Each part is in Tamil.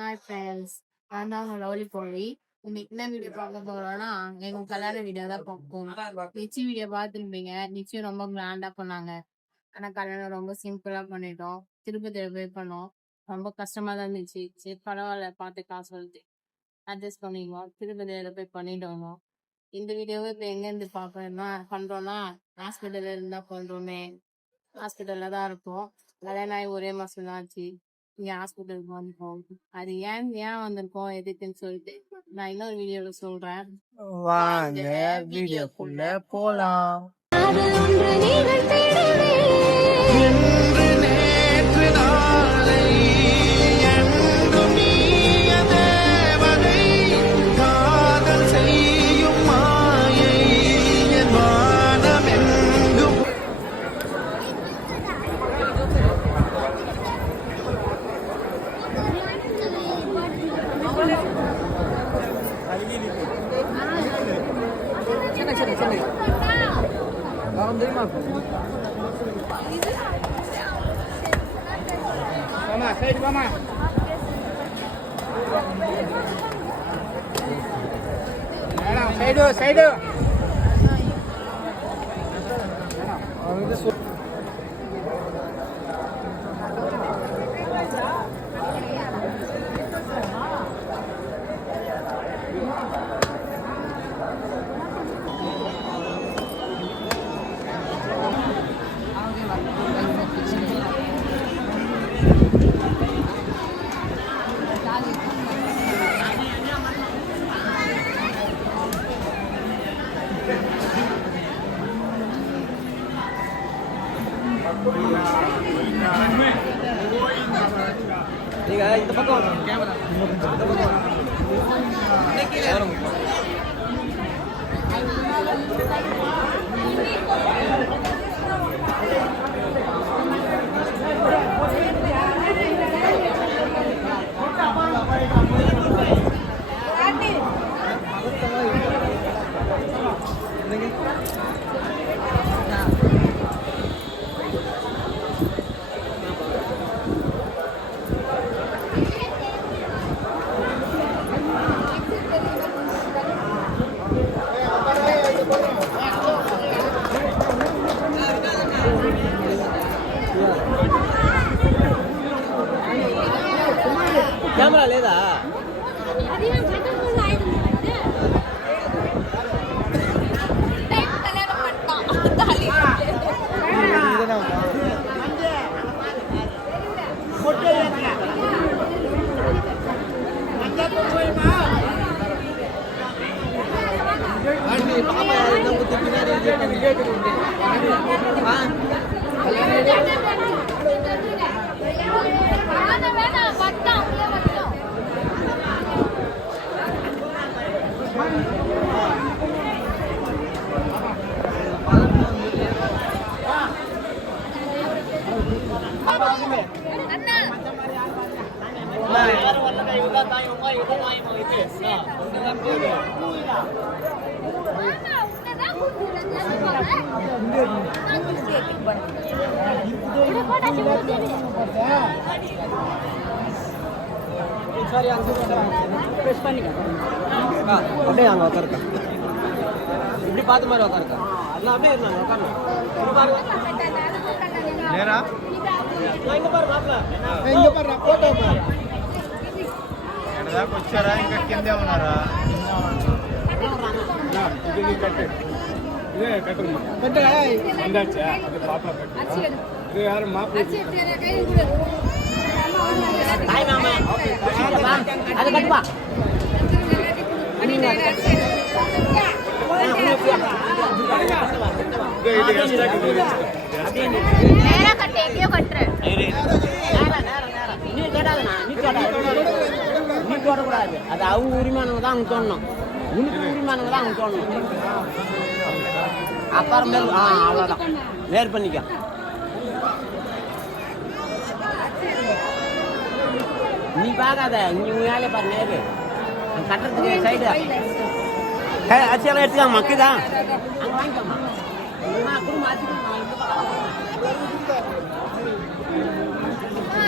ஹாய் ஃப்ரெண்ட்ஸ், நான் தான் உங்கள் லவ்லி பொண்ணி. இன்னைக்கு என்ன வீடியோ பார்க்க போகிறோன்னா, எங்கள் கல்யாண வீடியோ தான் பார்ப்போம். நிச்சயம் வீடியோ பார்த்துருப்பீங்க. நிச்சயம் ரொம்ப கிராண்டாக பண்ணாங்க. ஆனால் கல்யாணம் ரொம்ப சிம்பிளாக பண்ணிட்டோம். திருப்பதியில் போய் பண்ணோம். ரொம்ப கஷ்டமாக தான் இருந்துச்சு. சரி பரவாயில்ல, பார்த்துக்கலாம் சொல்லிட்டு அட்ஜஸ்ட் பண்ணிக்குவோம். திருப்பதியில் போய் பண்ணிட்டோம். இந்த வீடியோவை இப்போ எங்கேருந்து பண்ணுறோன்னா ஹாஸ்பிட்டலில் இருந்தால் பண்ணுறோமே. ஹாஸ்பிட்டலில் தான் இருப்போம். கல்யாணம் ஆகி ஒரே மாதம் தான் ஆச்சு. இங்கே ஹாஸ்பிட்டலுக்கு வந்திருக்கோம். அது ஏன் வந்திருக்கோம் எதுக்குன்னு சொல்லிட்டு நான் இன்னொரு வீடியோவில் சொல்கிறேன். வாங்க வீடியோக்குள்ள போலாம். Side. நீங்க இந்த பக்கம் கேமரா இந்த பக்கம் கேமரா లేదా அப்படியே அங்கே உட்காருக்கா இப்படி பார்த்த மாதிரி உட்காருக்கா எல்லாம் அப்படியே இருந்தாங்க உட்காரணும் நேரா இங்கே பாரு மாப்பிள்ள இங்கே பாரு ஃபோட்டோ பாரு ఎడదాకా వచ్చారా ఇంకా కిందే ఉన్నారా ఇది కట్టు ఇదే కట్టు అందాచా అది పాప కట్టు ఇది యారు మాపు హాయ్ మామా అది కట్టు బా అని నేరా கட்டு எங்கயோ கட்டுற நீ கேட்டாதுண்ணா நீ நீ போடக்கூடாது. அது அவங்க உரிமானவங்க தான் அவங்க தோணும். உனக்கு உரிமானவங்க தான் அவங்க தோணும். அப்புறம் மேல் அவ்வளோதான் நேர் பண்ணிக்க. நீ பார்க்காத இங்கே உங்க வேலையை பாரு நேரு கட்டுறதுக்கு சைடு அரிசியெல்லாம் எடுத்துக்காம மக்குதான் அங்கே வாங்கிக்கோமா குடும்பம்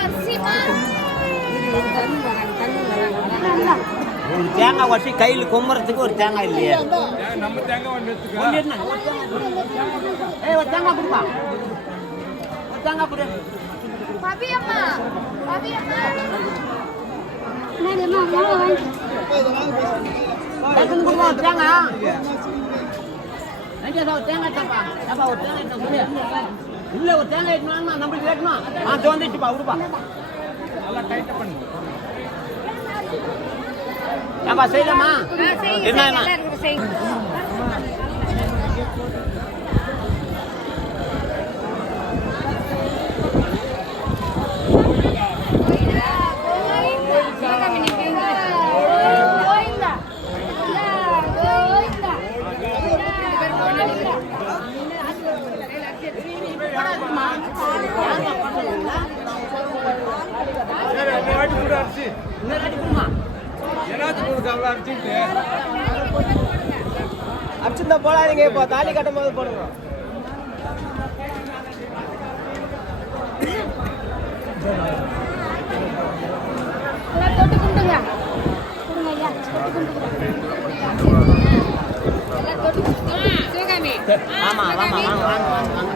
அரிசி ஒரு தேங்காய் உடச்சி கையில் கும்புறதுக்கு ஒரு தேங்காய் இல்லையே. நம்ம தேங்காய் ஒன்று எடுத்துக்க. ஒண்ணு எடுத்துனா, ஏய் ஒரு தேங்காய் கொடுப்பா. ஒரு தேங்காய் கொடு. பவியம்மா டக்குன்னு கொடுப்பா ஒரு தேங்காய். வெங்கடேஷா ஒரு தேங்காய் தாப்பா. ஏப்பா ஒரு தேங்காய் எடுத்து கொடு. இல்ல ஒரு தேங்காய் எடுத்து வாங்க, நம்மளுக்கு வேணுமா? தோந்துச்சுப்பா விடுப்பா. நல்லா டைட்டா பண்ணு. ஏப்பா செய்யலாமா? என்னம்மா? வாட்டி கூட அரிசி. இன்னொரு அடி கொடுமா. ஏனாச்சும் கொடுக்க அவ்வளோ அரிசிட்டு. அடிச்சுருந்தா போடாதீங்க, இப்போ தாலி கட்டும் போது போடுங்க. தொட்டு கும்பிடுங்க. கொடுங்க ஐயா, தொட்டு கும்பிடுங்க. எல்லாம் தொட்டு கும்பிடுங்க. சிவகாமி. ஆமா வாங்க வாங்க வாங்க வாங்க வாங்க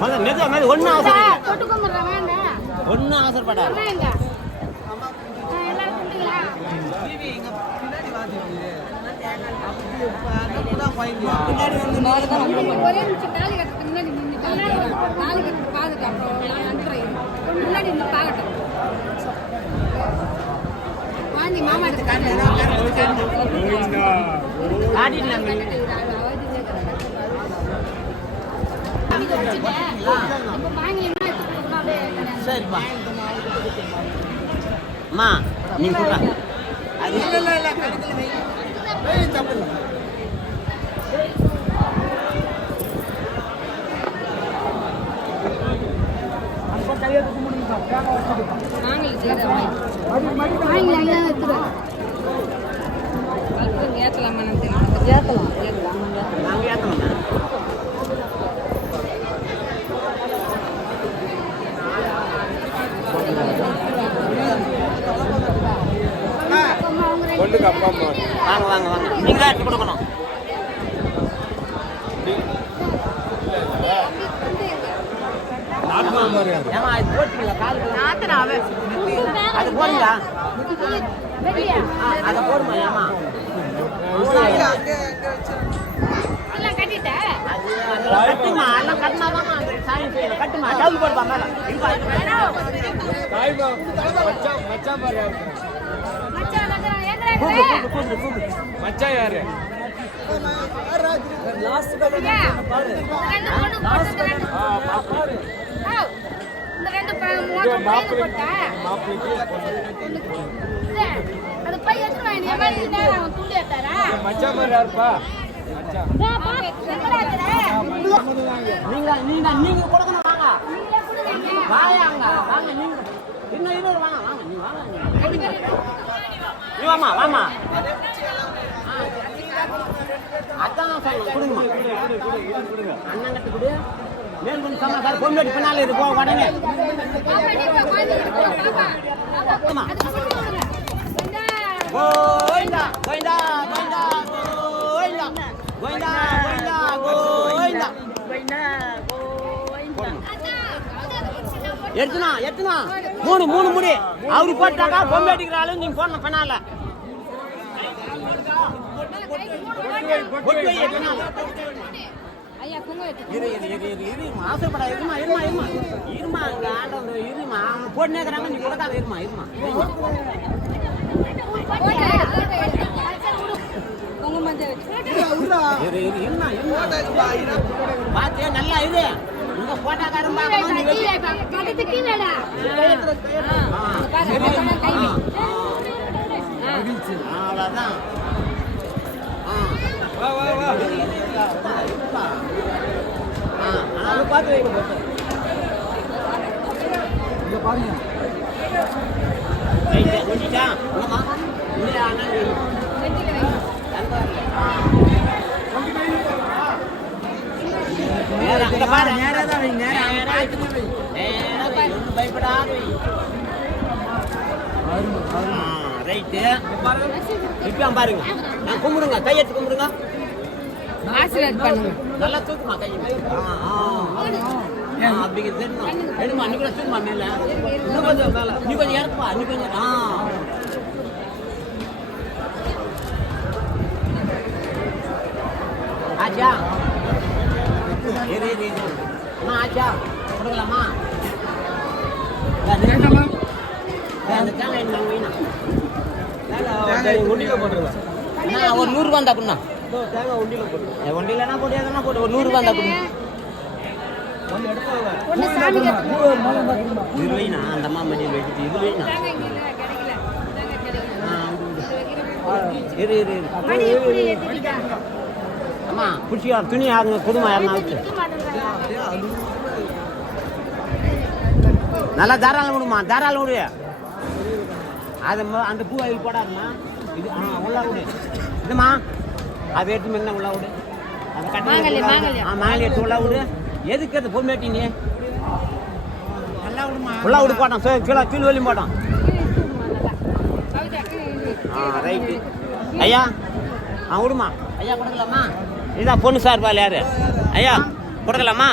வாங்க மெது மெது ஒன்றும் அவசரம் இல்லை. தொட்டு கும்பிடுறேன் வேண்டாம். ஒன்றும் அவசரப்படாது. அம்மா எங்க? எல்லாரும் கும்பிடுங்களா? ஒரே நிமிஷம் தாலி கட்டுறதுக்கு முன்னாடி நின்னு தாலி கட்டுறது பாதுட்டு அப்புறம் நான் அனுப்புறேன். முன்னாடி நின்று பாக்கட்டும். வாங்கி மாமா சரிப்பா அம்மா நீங்க சொல்றா அது நாங்கள் ஏற்றணும்ண்ணா. பொண்ணுக்கு அப்பா அம்மா. வாங்க வாங்க வாங்க நீங்க தான் எடுத்து கொடுக்கணும். ஏமா இது போட்டுல கால் அது போடுங்களா அதை போடுமா ஏமா கட்டுமா எல்லாம் கட்டினாதான் சாமி செய்யணும். கட்டுமா டவுல் போடுப்பா மேல தாய்மா மச்சான் மச்சான் பாரு யாரு? மச்சான் யாரு? மச்சான் பாரு யாருப்பா? நீங்க நீங்க நீங்க கொடுக்கணும். வாங்க வாங்க வாங்க நீங்க இன்னும் இருபது வாங்க வாங்க நீ வாங்க நீ வாமா வாமா அதான் சொல்லணும். கொடுங்கம்மா அண்ணன் கட்டு கொடு. மேல் கொஞ்சம் சமா சார் பொம்பேட்டி பின்னால இது போக உடனே கோயிந்தா கோயிந்தா கோயிந்தா கோயிந்தா கோயிந்தா கோயிந்தா எடுத்துனா எடுத்துனா மூணு மூணு முடி அவரு போட்டாக்கா பொம்பேட்டிக்கிறாள் நீங்க போடணும் பின்னால ஆசைப்படா இருமா இருமா இருமா இருமா இங்க ஆண்டவர் இருமா போட்டுனே இருக்கிறாங்க நீ கொடுக்காத இருமா இருமா பாத்து நல்லா இது உங்க போட்டாக்காரன் அவ்வளவுதான் வா வா வா. பார்த்து பயப்படாது ரைட்டு இப்போ பாருங்க நான் கும்பிடுங்க கையெடுத்து கும்பிடுங்க ஆசீர்வாத் பண்ணுங்க. நல்லா தூக்குமா கை அப்படிங்க தெரியுமா எடுமா நீ கூட தூக்குமா மேல இன்னும் கொஞ்சம் மேல நீ கொஞ்சம் இறக்குப்பா நீ கொஞ்சம் ஆச்சா இரு இரு இரு அம்மா ஆச்சா கொடுக்கலாமா அந்த தேங்காய் நாங்கள் வேணும் உண்டியில போட்டுருங்க. ஒரு 100 ரூபா இருந்தா கொடுண்ணா தேங்காய் உண்டியில போட்டுருங்க. ஒண்டிலனா போட்டு எதனா போட்டு ஒரு 100 ரூபா இருந்தா கொடுங்க கொஞ்சம் எடுத்துவாங்க. ஒண்ணு சாமி இது வைனா அந்த அம்மா மடியில் வச்சுட்டு இது வைனா இரு இரு இரு அம்மா பிடிச்சிக்கா துணி ஆகுங்க குடும்பம் யாருன்னா வச்சு நல்லா தாராளம் விடுமா தாராளம் விடு அதை அந்த பூ அதில் போடாதுமா இது உள்ள விடு இதுமா அதை எடுத்து முன்ன உள்ள விடு அது கட்டி மாங்கலி எடுத்து உள்ள விடு எதுக்கு அது பொறுமேட்டி நீ உள்ள விடு போட்டான் கீழே கீழ் வலியும் போட்டான் ரைட்டு ஐயா விடுமா ஐயா கொடுக்கலாமா இதான் பொண்ணு சார் பால் யாரு ஐயா கொடுக்கலாமா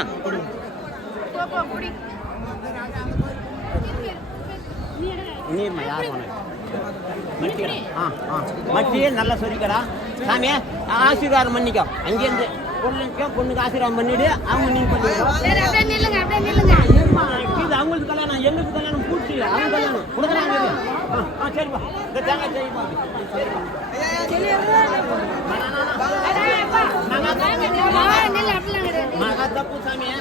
நீர்மா யார் உனக்கு மட்டிக்கடா மட்டி நல்லா சொல்லிக்கடா சாமியே ஆசீர்வாதம் பண்ணிக்கோ அங்கேருந்து பொண்ணுக்கு ஆசீர்வாதம் பண்ணிவிடு அவங்க நீங்கள் பண்ணிவிடுவோம் இது அவங்களுக்கு கல்யாணம் எங்களுக்கு கல்யாணம் பூச்சி அவங்க கல்யாணம் கொடுக்குறாங்க சரிப்பா இந்த தேங்காய் சரிப்பா மகா தப்பு சாமியா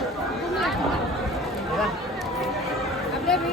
அப்படியே